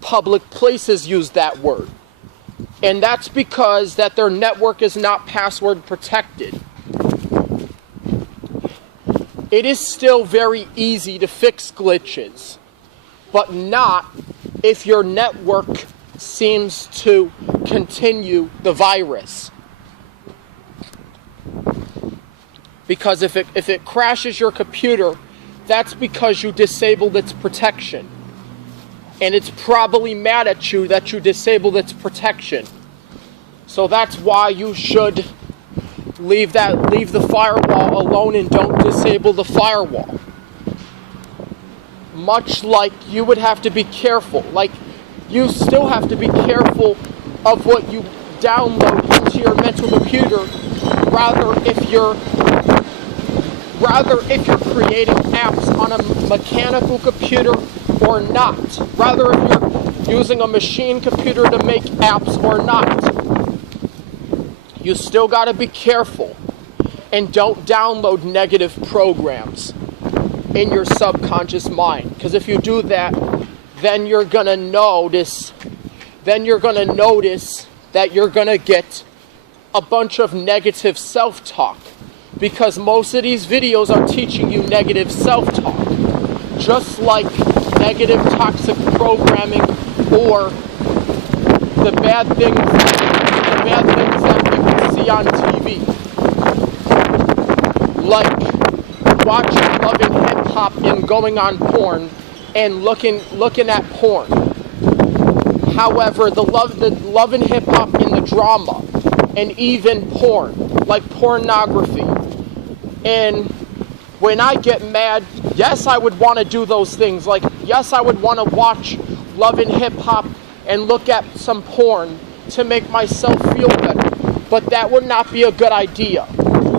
public places use that word. And that's because that their network is not password protected. It is still very easy to fix glitches, but not if your network seems to continue the virus. Because if it crashes your computer, that's because you disabled its protection. And it's probably mad at you that you disabled its protection. So that's why you should leave the firewall alone and don't disable the firewall. Much like you would have to be careful. Like, you still have to be careful of what you download into your mental computer, rather if you're creating apps on a mechanical computer or not. Rather if you're using a machine computer to make apps or not. You still got to be careful and don't download negative programs in your subconscious mind. Because if you do that, then you're going to notice that you're going to get a bunch of negative self-talk. Because most of these videos are teaching you negative self-talk. Just like negative toxic programming or the bad things that people see on TV. Like watching Love and Hip Hop and going on porn and looking at porn. However, the love and hip hop and the drama and even porn, like pornography. And when I get mad, yes, I would want to do those things. Like, yes, I would want to watch Love and Hip Hop and look at some porn to make myself feel better. But that would not be a good idea.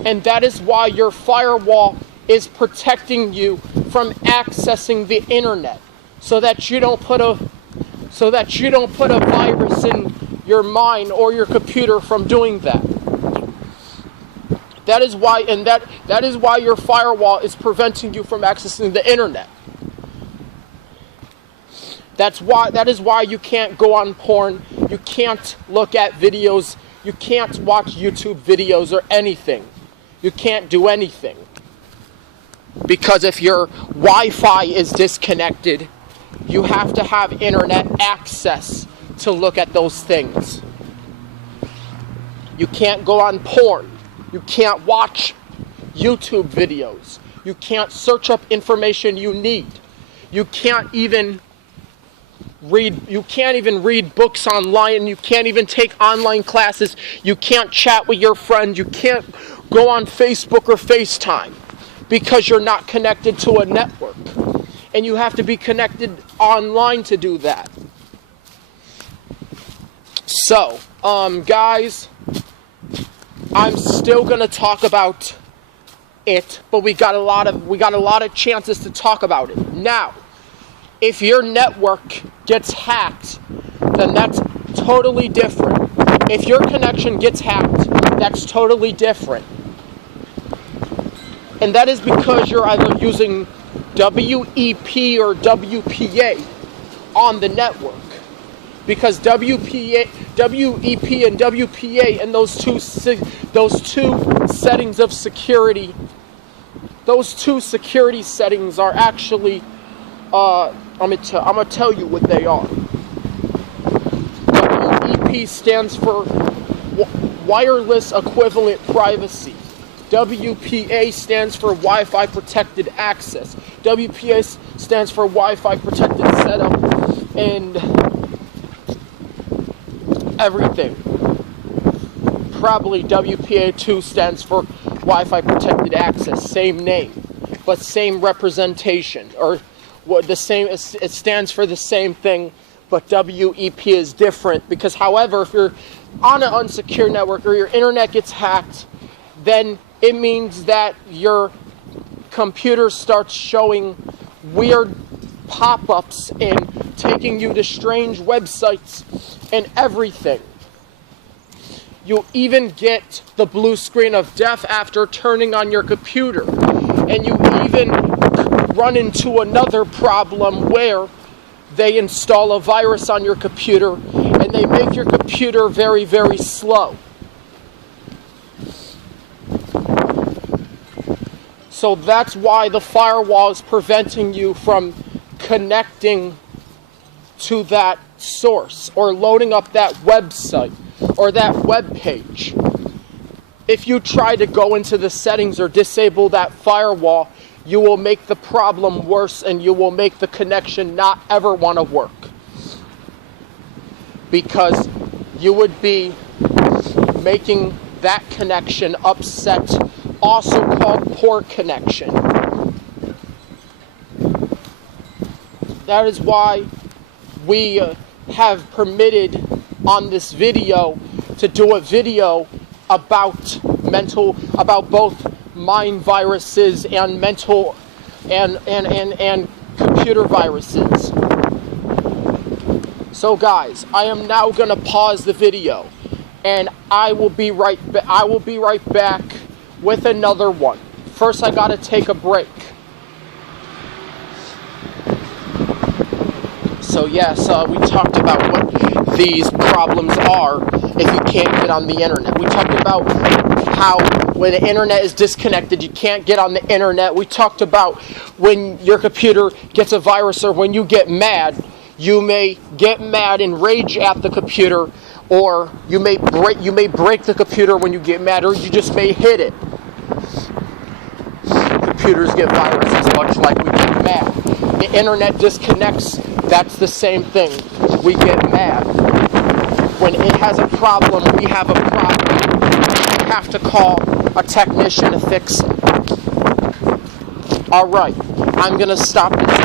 And that is why your firewall is protecting you from accessing the internet, so that you don't put a virus in your mind or your computer from doing that. That is why your firewall is preventing you from accessing the internet. That is why you can't go on porn, you can't look at videos, you can't watch YouTube videos or anything. You can't do anything. Because if your Wi-Fi is disconnected, you have to have internet access to look at those things. You can't go on porn. You can't watch YouTube videos. You can't search up information you need. You can't even read books online. You can't even take online classes. You can't chat with your friends. You can't go on Facebook or FaceTime because you're not connected to a network. And you have to be connected online to do that. So, guys, I'm still gonna talk about it, but we got a lot of chances to talk about it. Now, if your network gets hacked, then that's totally different. If your connection gets hacked, that's totally different. And that is because you're either using WEP or WPA on the network. Because WEP and WPA and those two settings of security, those two security settings are actually, I'm gonna tell you what they are. WEP stands for Wireless Equivalent Privacy. WPA stands for Wi-Fi Protected Access. WPA stands for Wi-Fi Protected Setup and everything. Probably WPA2 stands for Wi-Fi Protected Access. Same name, but same representation, or what the same. It stands for the same thing, but WEP is different because, however, if you're on an unsecure network or your internet gets hacked, then it means that your computer starts showing weird pop-ups and taking you to strange websites and everything. You'll even get the blue screen of death after turning on your computer. And you even run into another problem where they install a virus on your computer and they make your computer very, very slow. So that's why the firewall is preventing you from connecting to that source or loading up that website or that web page. If you try to go into the settings or disable that firewall, you will make the problem worse and you will make the connection not ever want to work. Because you would be making that connection upset, also called poor connection. That is why we have permitted on this video to do a video about both mind viruses and mental and computer viruses. So guys, I am now going to pause the video and I will be right back with another one. First I got to take a break. So yes, we talked about what these problems are if you can't get on the internet. We talked about how when the internet is disconnected, you can't get on the internet. We talked about when your computer gets a virus or when you get mad, you may get mad and rage at the computer, or you may break the computer when you get mad, or you just may hit it. Computers get viruses much like we get mad. The internet disconnects. That's the same thing. We get mad. When it has a problem, we have a problem. We have to call a technician to fix it. Alright, I'm going to stop this